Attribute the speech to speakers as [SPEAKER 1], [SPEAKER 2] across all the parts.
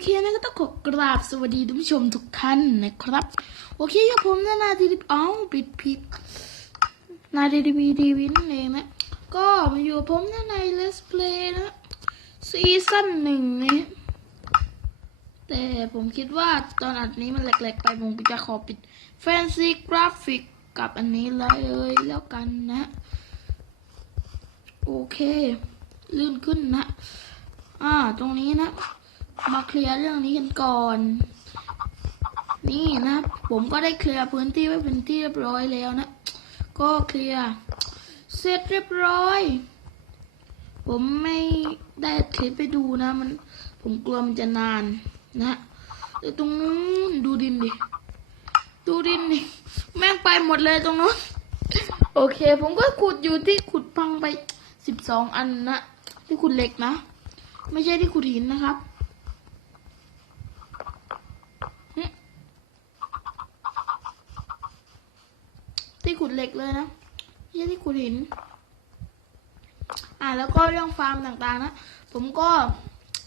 [SPEAKER 1] เคนะก็ต้องขอกราบสวัสดีท่านผู้ชมทุกท่านนะครับ โอเคครับผมนะนาทีดิบอ้าปิดผิดนาทีดีวีดีวินเองนะ ก็มาอยู่ผมนะใน Let's Play นะซีซั่นหนึ่งนี้แต่ผมคิดว่าตอนอัดนี้มันแหลกๆไปผมก็จะขอปิดแฟนซีกราฟิกกับอันนี้เลยแล้วกันนะ โอเค ลื่นขึ้นนะ อ่า ตรงนี้นะ มาเคลียร์เรื่องนี้กันก่อน นี่นะผมก็ได้เคลียร์พื้นที่ไว้เป็นที่เรียบร้อยแล้วนะ ก็เคลียร์เสร็จเรียบร้อย ผมไม่ได้คลิปไปดูนะ มัน ผมกลัวมันจะนานนะแต่ตรงนู้นดูดินดิ ดูดินดิ แม่งไปหมดเลยตรงนู้น โอเค ผมก็ขุดอยู่ที่ขุดพังไปสิบสองอันนะ ที่ขุดเหล็กนะ ไม่ใช่ที่ขุดหินนะครับ ขุดเหล็กเลยนะไม่ใช่ที่ขุดหิน อ่าแล้วก็เรื่องฟาร์มต่างๆนะผมก็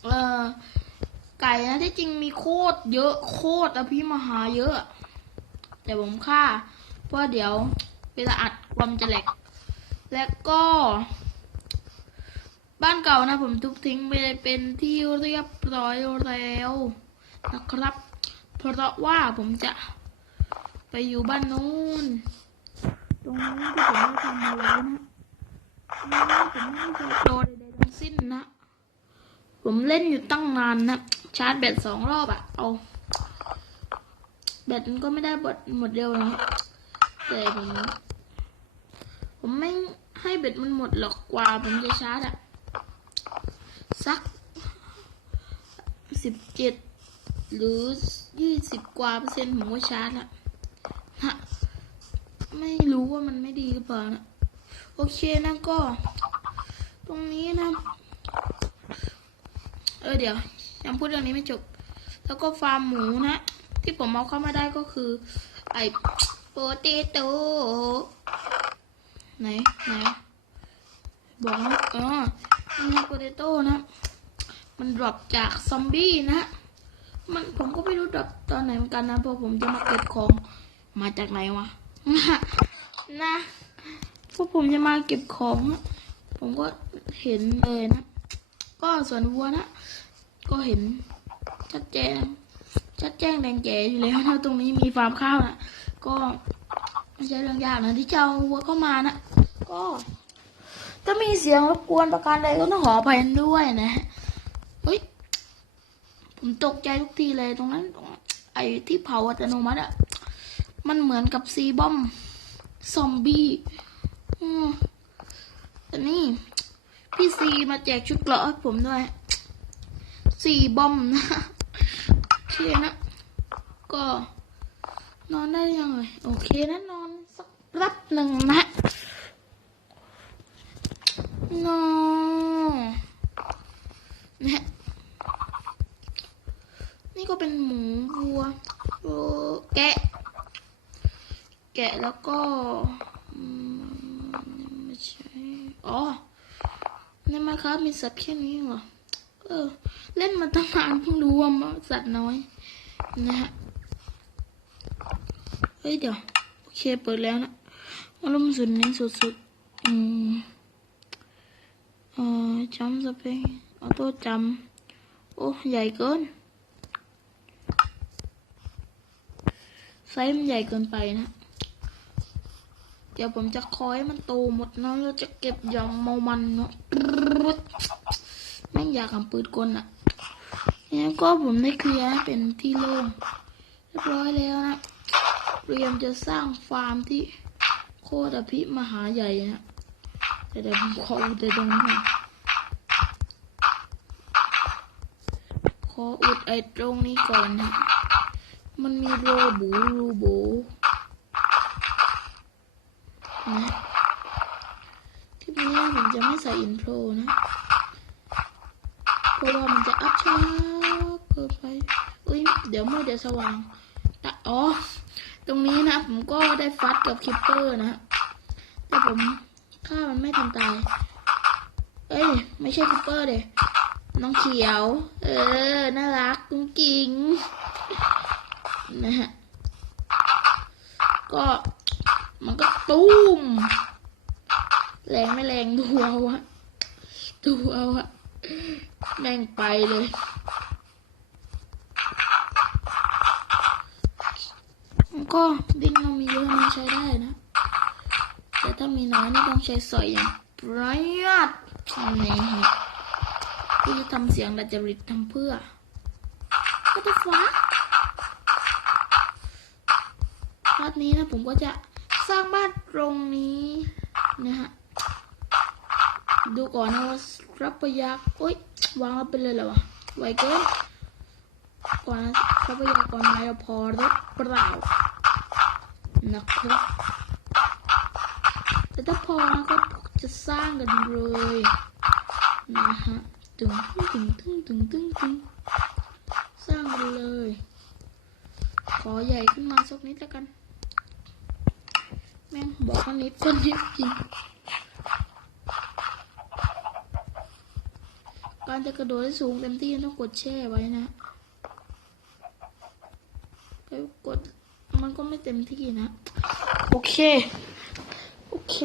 [SPEAKER 1] เออไก่นะที่จริงมีโคตรเยอะโคตรอภิมหาเยอะแต่ผมฆ่า เพราะเดี๋ยวเวลาอัดความจะแหลกและก็ บ้านเก่านะผมทุบทิ้งไปเป็นที่เรียบร้อยแล้วนะครับ เพราะว่าผมจะไปอยู่บ้านนู้น ตรงนี้ที่ผมได้ทำมาไว้นะนี่ผมไม่ได้โดนใดๆทั้งสิ้นนะ ผมเล่นอยู่ตั้งนานนะ ชาร์จแบตสองรอบอะเอาแบตมันก็ไม่ได้หมดหมดเร็วนะแต่ผมผมไม่ให้แบตมันหมดหรอกกว่าผมจะชาร์จอะสักสิบเจ็ดหรือยี่สิบกว่าเปอร์เซ็นต์ผมก็ชาร์จละ ไม่รู้ว่ามันไม่ดีหรือเปล่านะโอเคนะก็ ตรงนี้นะ เออเดี๋ยวยังพูดเรื่องนี้ไม่จบ แล้วก็ฟาร์มหมูนะ ที่ผมเอาเข้ามาได้ก็คือ ไอโปเตโต้ไหนไหนบอกนะอ๋อนี่นะโปเตโต้นะ มันดรอปจากซอมบี้นะมันผมก็ไม่รู้ดรอปตอนไหนเหมือนกันนะเพราะผมจะมาเก็บของมาจากไหนวะ นะพวกผมจะมาเก็บของ ผมก็เห็นเลยนะ ก็สวนวัวนะ ก็เห็นชัดแจ้งชัดแจ้งแดงแจ๋อยู่แล้วนะตรงนี้มีฟาร์มข้าวนะก็ไม่ใช่เรื่องยากนะที่จะเอาวัวเข้ามานะ ก็ถ้ามีเสียงรบกวนประการใดก็ต้องขออภัยด้วยนะเฮ้ยผมตกใจทุกทีเลยตรงนั้นไอ้ที่เผาอัตโนมัติอะ มันเหมือนกับซีบอมซอมบี้อืมแต่นี่ พี่ซีมาแจกชุดเกราะให้ผมด้วยสี่บอมนะโอเคนะ ก็ นอนได้ยังไงโอเคนะนอนสักแป๊บหนึ่งนะนอนนะนี่ก็เป็นหมูวัวโอ้แกะ แกะแล้วก็ไม่ใช่อ๋อในมาครับมีสัตว์แค่นี้เหรอ เออ เล่นมาตั้งนานเพิ่งรู้ว่ามันสัตว์น้อย นะฮะ เฮ้ยเดี๋ยว โอเคเปิดแล้วนะอารมณ์สุดนี้สุดๆ อืมเออจำสเปงออโต้จำโอ้ใหญ่เกินไซส์มันใหญ่เกินไปนะ เดี๋ยวผมจะคอยให้มันโตหมดนะแล้วจะเก็บอย่างเมามันเนาะไม่งอยากทำปืนกลอะแล้วก็ผมได้เคลียร์เป็นที่โล่งเรียบร้อยแล้วนะเตรียมจะสร้างฟาร์มที่โคตรอภิมหาใหญ่นะแต่เดี๋ยวผมขออุดในตรงนี้ขออุดไอ้ตรงนี้ก่อนนะมันมีโรบูรูโบ นะคลิปนี้ผมจะไม่ใส่อินโทรนะเพราะว่ามันจะอัพช้าเกินไปอุ้ยเดี๋ยวมืดเดี๋ยวสว่างอ๋อ ตรงนี้นะผมก็ได้ฟัดกับคิปเปอร์นะแต่ผมฆ่ามันไม่ทันตาย เอ้ย ไม่ใช่คิปเปอร์เดยน้องเขียว เออ น่ารักกุ้งกิ่งนะฮะ ก็ มันก็ตุ้ม แรงไม่แรงดูเอาอะดูเอาอะแม่งไปเลย ก็ดินเรามีเยอะมันใช้ได้นะ แต่ถ้ามีน้อยนี่ต้องใช้สอยอย่างประหยัดนี่ฮะที่จะทำเสียงดัดจริตทำเพื่อก็จะฟ้าพาร์ทนี้นะผมก็จะ สร้างบ้านตรงนี้นะฮะดูก่อนนะว่ารับประยักโอ๊ยวางไปเลยเหรอวะไวเกินก่อนนะทรัพยากรไม้เราพอหรือเปล่านะครับแต่ถ้าพอนะก็จะสร้างกันเลยนะฮะตึงตึงตึงตึงตึงตึงสร้างกันเลย ขอใหญ่ขึ้นมาสักนิดแล้วกัน ม่งบอกว่านิดก็นิดจริงการจะกระโดดให้สูงเต็มที่ต้องกดแช่ไว้นะไปกดมันก็ไม่เต็มที่นะ โอเค โอเค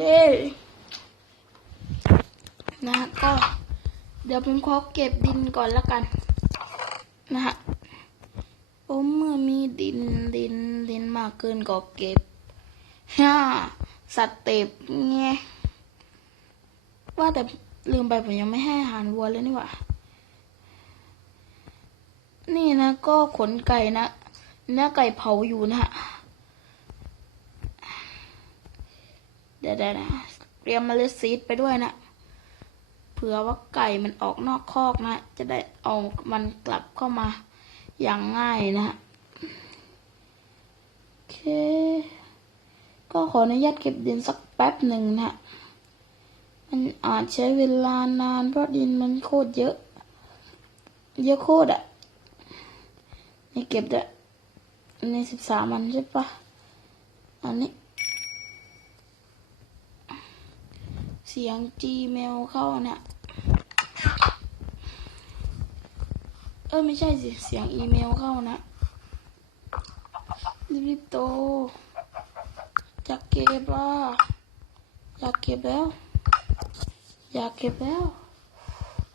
[SPEAKER 1] นะก็ เดี๋ยวผมขอเก็บดินก่อนแล้วกัน นะฮะผมเมื่อมีดินดินดินมากเกินก็เก็บ ฮ่าสเต็ปไงว่าแต่ลืมไปผมยังไม่ให้อาหารวัวเลยนี่หว่า นี่นะ ก็ขนไก่นะเนื้อไก่เผาอยู่นะฮะเดี๋ยวๆนะเตรียมเมล็ดซีดไปด้วยนะเผื่อว่าไก่มันออกนอกคอกนะ จะได้เอามันกลับเข้ามาอย่างง่ายนะโอเค ก็ขออนุญาตเก็บดินสักแป๊บหนึ่งนะมันอาจใช้เวลานานเพราะดินมันโคตรเยอะ เยอะโคตรอะนี่เก็บได้อันนี้สิบสามอันใช่ปะอันนี้ เสียง Gmail เข้าเนี่ยเออไม่ใช่สิ เสียงอีเมลเข้านะ รีบๆโต อยากเก็บอะอยากเก็บแล้ว อยากเก็บแล้ว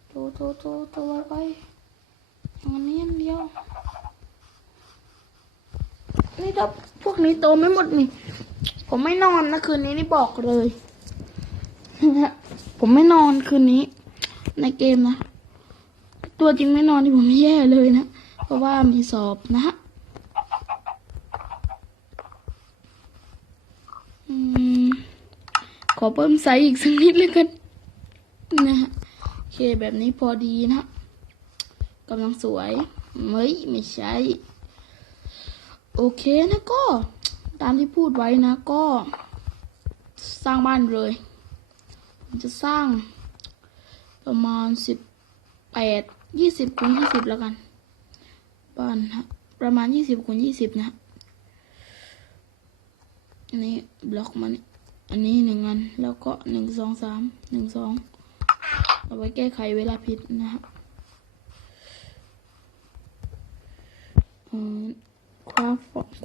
[SPEAKER 1] โตโตโตโตไวไปอย่างนี้อันเดียวนี่ถ้าพวกนี้โตไม่หมดนี่ ผมไม่นอนนะคืนนี้นี่บอกเลยผมไม่นอนคืนนี้ ในเกมนะ ตัวจริงไม่นอนที่ผมแย่เลยนะ เพราะว่ามีสอบนะฮะ อืม ข อเพิ่มไซส์อีกสักนิดเลยกันนะฮะโอเคแบบนี้พอดีนะกำลังสวยไม่ไม่ใช่ โอเคนะก็ ตามที่พูดไว้นะก็ สร้างบ้านเลยผมจะสร้าง ประมาณสิบแปดยี่สิบคูณยี่สิบแล้วกัน บ้านฮะประมาณยี่สิบคูณยี่สิบนะนนี้บล็อกมัน อันนี้หนึ่งอัน แล้วก็หนึ่งสองสามหนึ่งสองเอาไว้แก้ไขเวลาผิดนะครับคว้า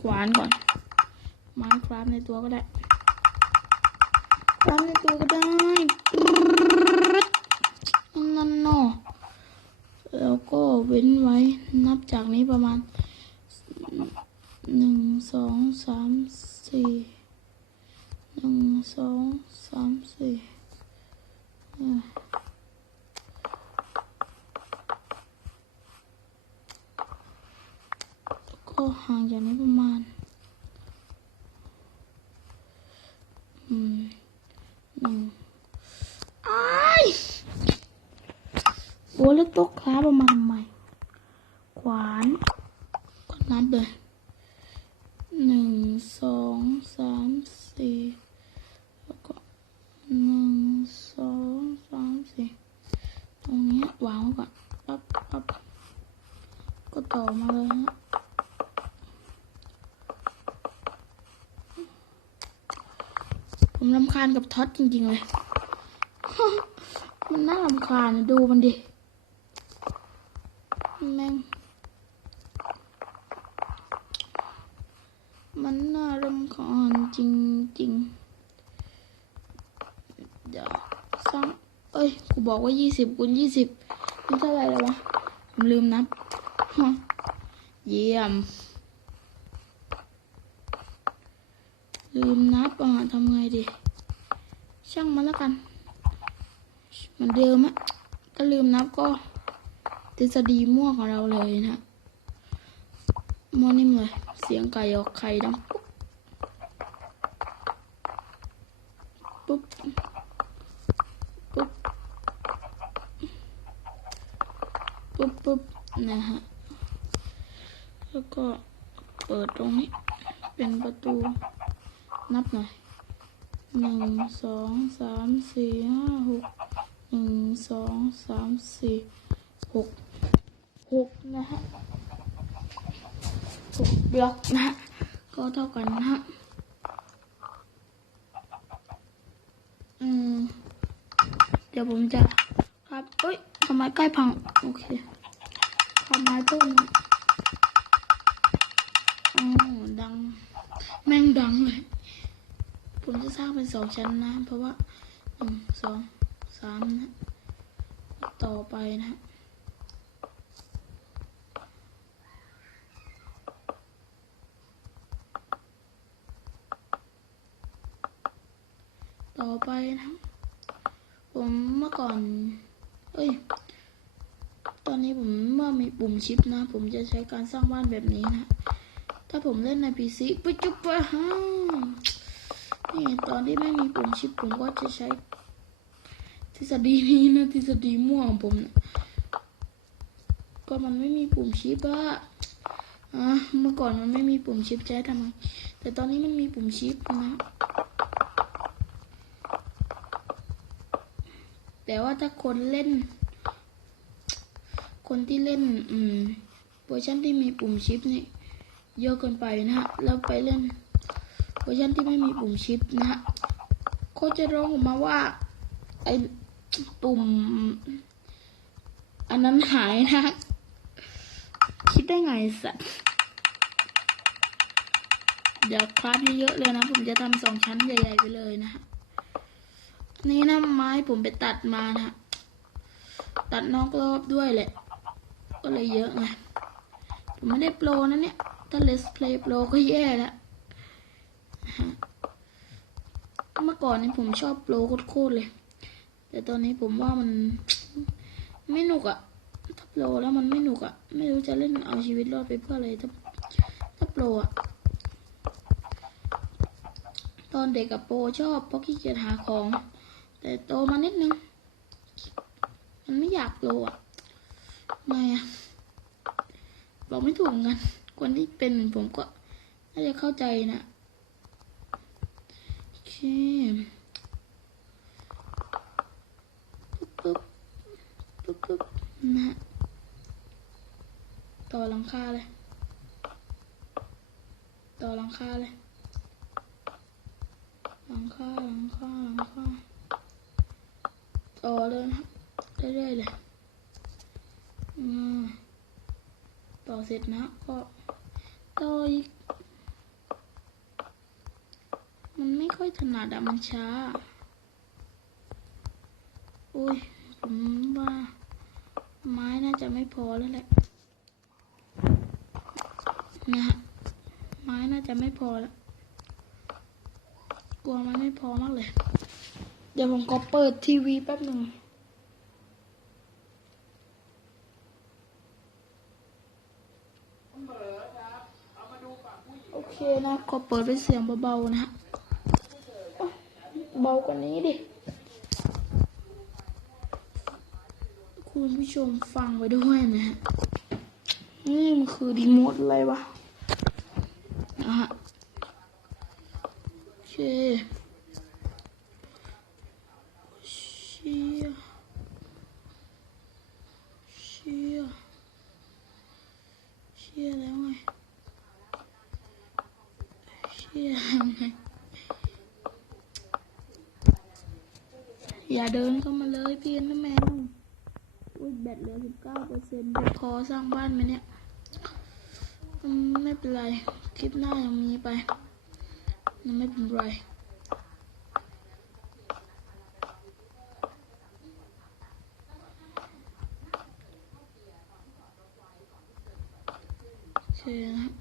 [SPEAKER 1] ขวานก่อนไม้คราฟในตัวก็ได้คราฟในตัวก็ได้นั่นเนาะแล้วก็เว้นไว้นับจากนี้ประมาณหนึ่งสองสามสี่ 5, 6, 8, 4 Rồi. Cô hàng giờ nó bơm man. Ừ Đừng Ai? Bố lúc tốt khá bơm man mày. Quán. Quán nát đời. 1 2 3 4 วางไว้ก่อนปั๊บปั๊บก็ต่อมาเลยฮะผมลำคาญกับท็อตจริงๆเลย มันน่าลำคาญดูมันดิแม่งมันน่ารำคาญจริงๆเดี๋ยว เอ้ย กูบอกว่ายี่สิบคูณยี่สิบนี่เท่าไหร่แล้ววะ ผมลืมนับฮะเยี่ยม ลืมนับอะทำไงดี ช่างมันแล้วกันเหมือนเดิมอะก็ลืมนับก็ทฤษฎีมั่วของเราเลยนะมั่วนิ่มเลย เสียงไก่ออกไข่ดังปุ๊บ ปุ๊บ ปุ๊บ ปุ๊บ นะฮะ แล้วก็เปิดตรงนี้ เป็นประตู นับหน่อยหนึ่งสองสามสี่ห้าหกหนึ่งสองสามสี่หกหกนะฮะหกบล็อกนะฮะก็เท่ากันนะฮะอืมเดี๋ยวผมจะครับเอ้ยทำไมใกล้พัง โอเคทำไมเพิ่มน ดัง แม่งดังเลย ผมจะสร้างเป็นสองชั้นนะ เพราะว่าหนึ่งสองสามนะ ต่อไปนะต่อไปนะ ผมเมื่อก่อน เอ้ย ตอนนี้ผมเมื่อมีปุ่มชิปนะ ผมจะใช้การสร้างบ้านแบบนี้นะาผมเล่นในพีซีปุ๊บจุ๊บปะฮะนี่ตอนที่ไม่มีปุ่มชิปผมก็จะใช้ทฤษฎีนี้นะทฤษฎีมั่วของผมนะก็มันไม่มีปุ่มชิปอะอะเมื่อก่อนมันไม่มีปุ่มชิปใช้ทำไมแต่ตอนนี้มันมีปุ่มชิปนะแต่ว่าถ้าคนเล่น คนที่เล่น อืมเวอร์ชันที่มีปุ่มชิปนี่ เยอะเกินไปนะฮะแล้วไปเล่นเวอร์ชันที่ไม่มีปุ่มชิปนะฮะเขาจะร้องออกมาว่า ไอ้ปุ่ม อันนั้นหายนะคิดได้ไงสัตว์เดี๋ยวคลาสเยอะๆเลยนะ ผมจะทำสองชั้นใหญ่ๆไปเลยนะฮะนี่นะไม้ผมไปตัดมานะฮะตัดนอกรอบด้วยแหละ ก็เลยเยอะไงผมไม่ได้โปรนะเนี่ย ถ้าเลสเพลย์โปรก็แย่แล้วนะฮะเมื่อก่อนนี่ผมชอบโปรโคตรเลย แต่ตอนนี้ผมว่ามันไม่หนุกอะถ้าโปรแล้วมันไม่หนุกอะไม่รู้จะเล่นเอาชีวิตรอดไปเพื่ออะไรถ้าถ้าโปรอะตอนเด็กกับโปรชอบเพราะขี้เกียจหาของ แต่โตมานิดนึง มันไม่อยากโปรอะไงอะบอกไม่ถูกเหมือนกัน คนที่เป็นผมก็น่าจะเข้าใจนะโอเคปุ๊บปุ๊บปุ๊บปุ๊บนะต่อหลังคาเลย ต่อหลังคาเลยหลังคาหลังคาหลังคาต่อเลยนะเรื่อยๆเลยอืม ต่อเสร็จนะก็ต่ออีก มันไม่ค่อยถนัดอะมันช้าอุ้ย ผมว่า ไม้น่าจะไม่พอแล้วแหละ นะฮะ ไม้น่าจะไม่พอแล้ว กลัวมันไม่พอมากเลย เดี๋ยวผมก็เปิดทีวีแป๊บหนึ่ง โอเคนะขอเปิดเป็นเสียงเบาๆนะฮะเบากว่านี้ดิ คุณผู้ชมฟังไว้ด้วยนะฮะ นี่มันคือดีโมดอะไรวะนะฮะโอเคเชี่ยเชี่ยเชี่ยแล้วไง เชี่ยแล้วไง อย่า เดินเข้ามาเลยพี่นะแมวอุ้ยแบตเหลือสิบเก้าเปอร์เซ็นต์จะพอสร้างบ้านไหมเนี่ยโออืมไม่เป็นไร คลิปหน้ายังมีไปยังไม่เป็นไรโอเคนะครับ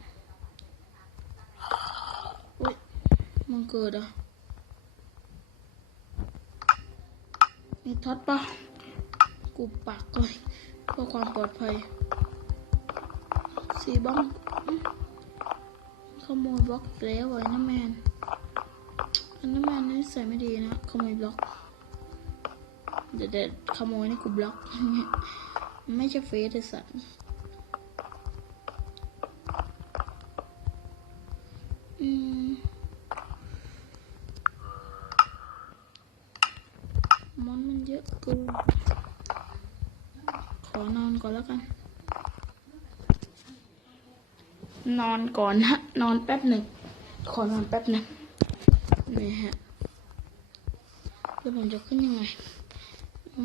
[SPEAKER 1] อุ้ยมันเกิดอะ มีทัดปะกูปักเลยเพื่อความปลอดภัย สีบ้องขโมยบล็อกแล้วไอ้น้ำแมนอันน้ำแมนนี่ใส่ไม่ดีนะขโมยบล็อกเดี๋ยวเดี๋ยวขโมยนี่กูบล็อก ไม่ใช่เฟซไอ้สัตว์อืมมอนมันเยอะเกินขอนอนก่อนแล้วกัน น อนก่อนฮะนอนแป๊บหนึ่งขอนอนแป๊บหนึ่งนี่ฮะแล้วผมจะขึ้นยังไง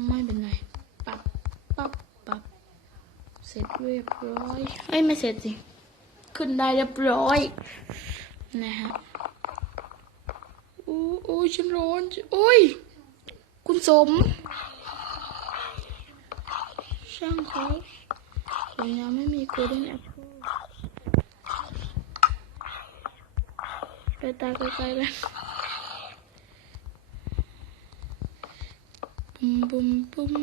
[SPEAKER 1] ไม่เป็นไรปรับปรับปรับเสร็จเรียบร้อยเอ้ยไม่เสร็จสิขึ้นได้เรียบร้อยนะฮะโอ้โอ้ยฉันร้อนโอ้ย คุณสม ช่างเขาผมยังไม่มี golden apple ไป ตาไกลๆไปบุมบุมบุม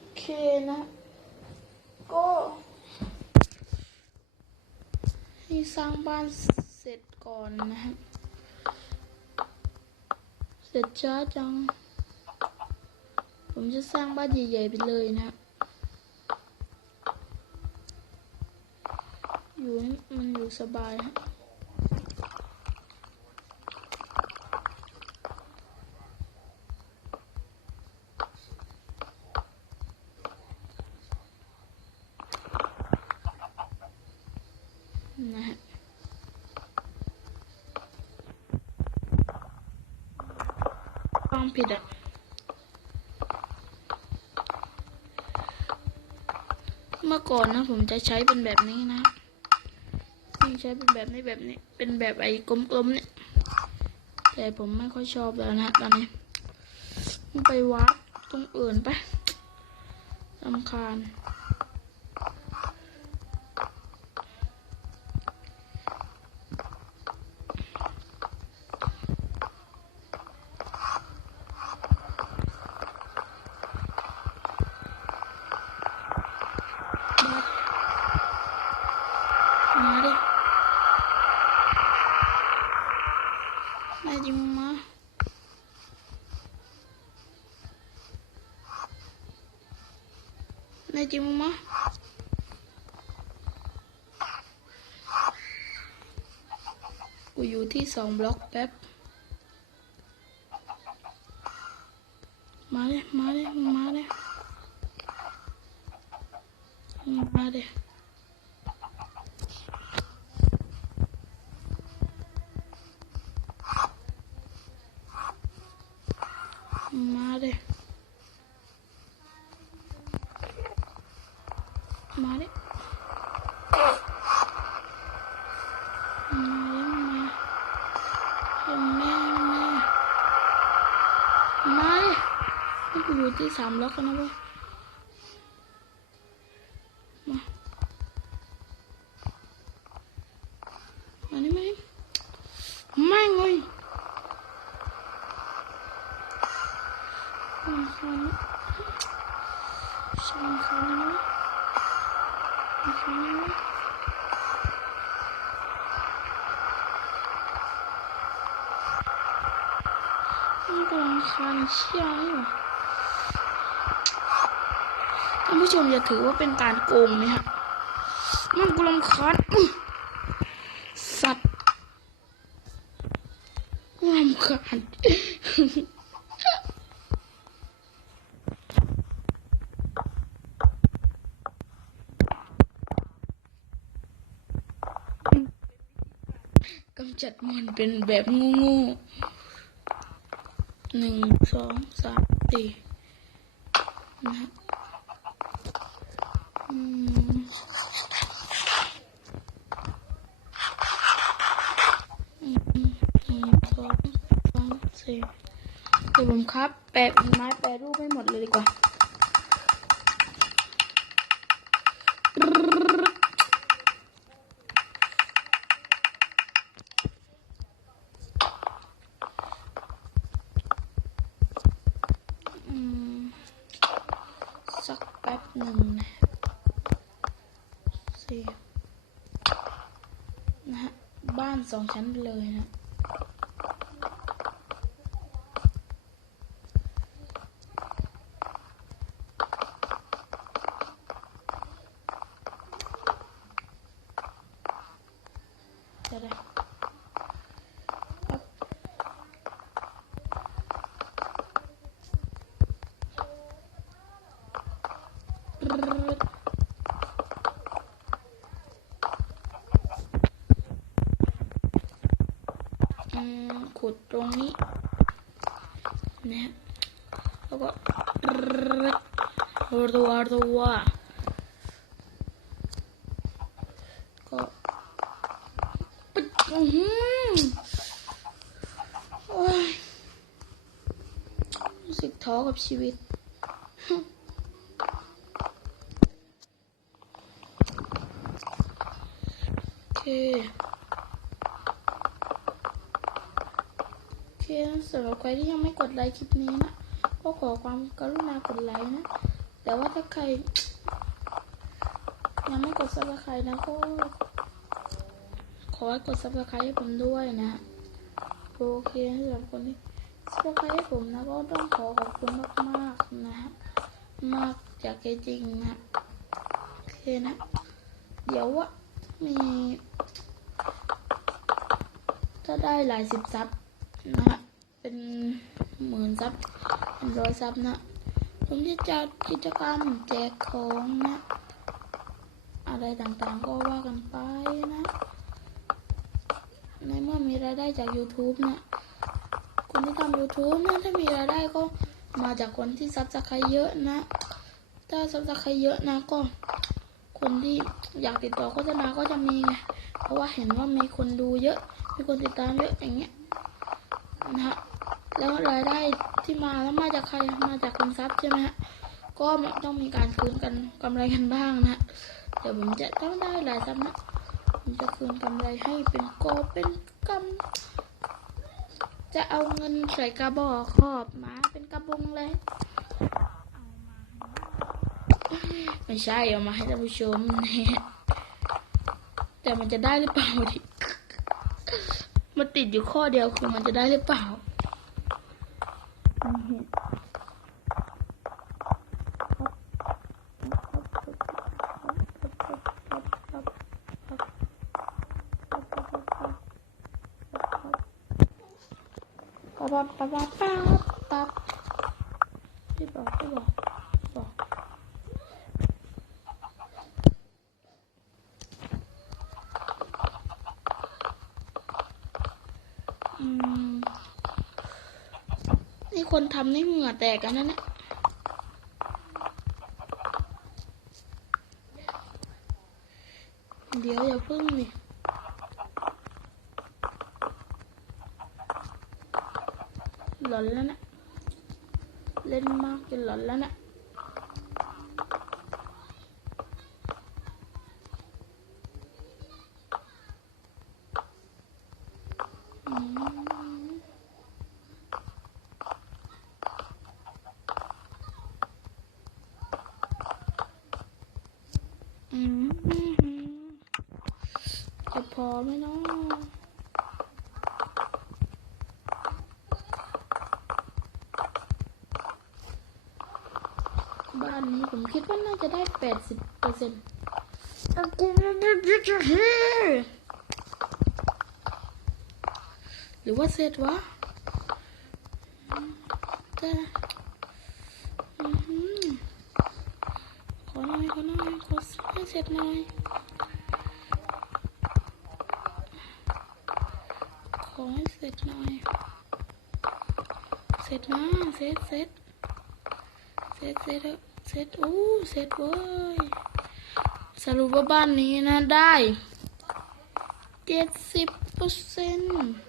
[SPEAKER 1] โอเคนะก็ให้สร้างบ้านเสร็จก่อนนะฮะเสร็จช้าจัง ผมจะสร้างบ้านใหญ่ๆไปเลยนะ อยู่มันอยู่สบายฮะนะฮะฟังผิดอะเมื่อก่อนนะผมจะใช้เป็นแบบนี้นะ ใช้เป็นแบบนี้แบบนี้ เป็นแบบไอ้กลมๆเนี่ยแต่ผมไม่ค่อยชอบแล้วนะตอนนี้ไปวัดตรงอื่นไปลำคาญ บัสมาดินายจิมมา นายจิมมากูอยู่ที่สองบล็อกแป๊บ มาเลยมาเลยมาเห็นแม่แม่มาเลยนี่กูอยู่ที่สามล็อกแล้วนะเว้ย มามานี่มานี่ไม่งเลยช่างเขานะช่างเขานะช่างเขานะนี่กำลังคันเชี่ยอยู่ท่าน ผู้ชมจะถือว่าเป็นการโกงไหมฮะมันกูรำคาญอื้อสัตว์กูรำคาญกำจัดมันเป็นแบบงูๆหนึ่งสองสามสี่นะฮะอืมอืมหนึ่งสองสามสี่เดี๋ยวผม ครับ แปะไม้แปะรูปให้หมดเลยดีกว่าสักแป๊บหนึ่งนะสี่นะฮะ บ้านสองชั้นเลยนะได้ปั๊บปรึ๊ดอืมขุดตรงนี้นะฮะแล้วก็ปรึ๊ด รัวรัวก็ปึ๊ดอื้อหือโอ้ยรู้สึกท้อกับชีวิตโอเคโอเคสำหรับใครที่ยังไม่กดไลค์คลิปนี้นะ ก็ขอความกรุณากดไลค์นะ แต่ว่าถ้าใคร ยังไม่กดซับสไครต์นะก็ขอให้กดซับสไครต์ให้ผมด้วยนะโอเคสำหรับคนที่ซับสไครต์ให้ผมนะก็ต้องขอขอบคุณมากๆนะฮะมากจากใจจริงนะโอเคนะ เดี๋ยวว่ามี ถ้าได้หลายสิบซับนะฮะเป็นหมื่นซับเป็นร้อยซับนะ ผมจะจัดกิจกรรมแจกของนะ อะไรต่างๆก็ว่ากันไปนะ ในเมื่อมีรายได้จาก YouTube นะคนที่ทำ YouTube นะถ้ามีรายได้ก็มาจากคนที่ซับสไครเยอะนะ ถ้าซับสไครเยอะนะก็ คนที่อยากติดต่อโฆษณาก็จะมีไง เพราะว่าเห็นว่ามีคนดูเยอะ มีคนติดตามเยอะอย่างเงี้ยนะฮะแล้วรายได้ ที่มาแล้วมาจากใครมาจากคนซับใช่ไหมฮะก็ต้องมีการคืนกันกำไรกันบ้างนะเดี๋ยวผมจะต้องได้หลายซับนะผมจะคืนกำไรให้เป็นกอเป็นกำจะเอาเงินใส่กระบอกขอบมาเป็นกระบงเลยไม่ใช่เอามาให้ท่านผู้ชมเนี่ยแต่มันจะได้หรือเปล่าดิมันติดอยู่ข้อเดียวคือมันจะได้หรือเปล่า ปั๊บปั๊บปั๊บปั๊บปั๊บปั๊บไม่บอกไม่บอกบอก อืมนี่ คนทำนี่เหงื่อแตกกันนั่นแหละเดี๋ยวอย่าพึ่งนี่หลอนแล้วนะ เล่นมากจนหลอนแล้วนะ peine, c'est possible. Ok, le but du Le vois c'est toi. Set up. เสร็จโอ้เสร็จเว้ย สรุปว่าบ้านนี้นะได้เจ็ดสิบเปอร์เซ็นต์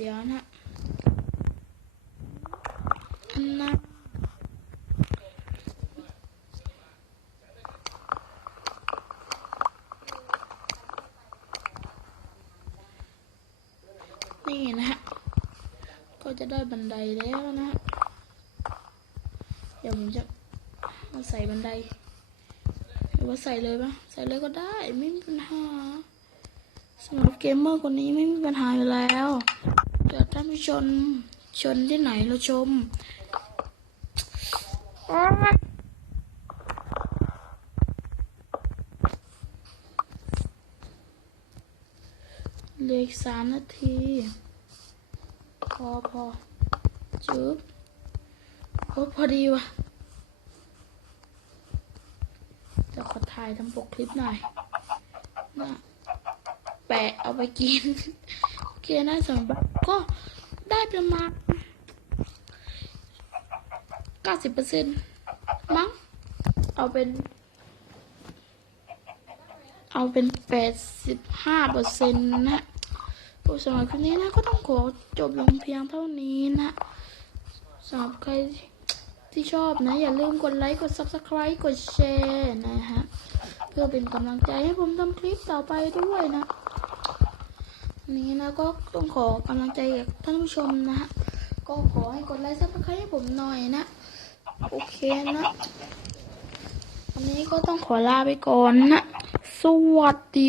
[SPEAKER 1] เดี๋ยวนะอันนั้นนี่นะฮะ ก็จะได้บันไดแล้วนะฮะ เดี๋ยวผมจะมาใส่บันไดหรือว่าใส่เลยปะใส่เลยก็ได้ ไม่มีปัญหาสำหรับเกมเมอร์คนนี้ไม่มีปัญหาอยู่แล้วานผู้ชมชนที่ไหนเราชมเหลืออีกสามนาที พอพอจุ๊บโอ้พอดีว่ะจะขอถ่ายทำปกคลิปหน่อยนะแปะเอาไปกิน โอเคนะสำหรับก็ได้ประมาณ90%มั้ง เอาเป็น เอาเป็น85%นะโอ้สำหรับคลิปนี้นะก็ต้องขอจบลงเพียงเท่านี้นะสำหรับใครที่ชอบนะ อย่าลืมกดไลค์ กด subscribe กดแชร์นะฮะ เพื่อเป็นกำลังใจให้ผมทำคลิปต่อไปด้วยนะ นี้นะก็ต้องขอกำลังใจจากท่านผู้ชมนะฮะก็ขอให้กดไลค์ subscribe ให้ผมหน่อยนะ โอเคนะวันนี้ก็ต้องขอลาไปก่อนนะ สวัสดี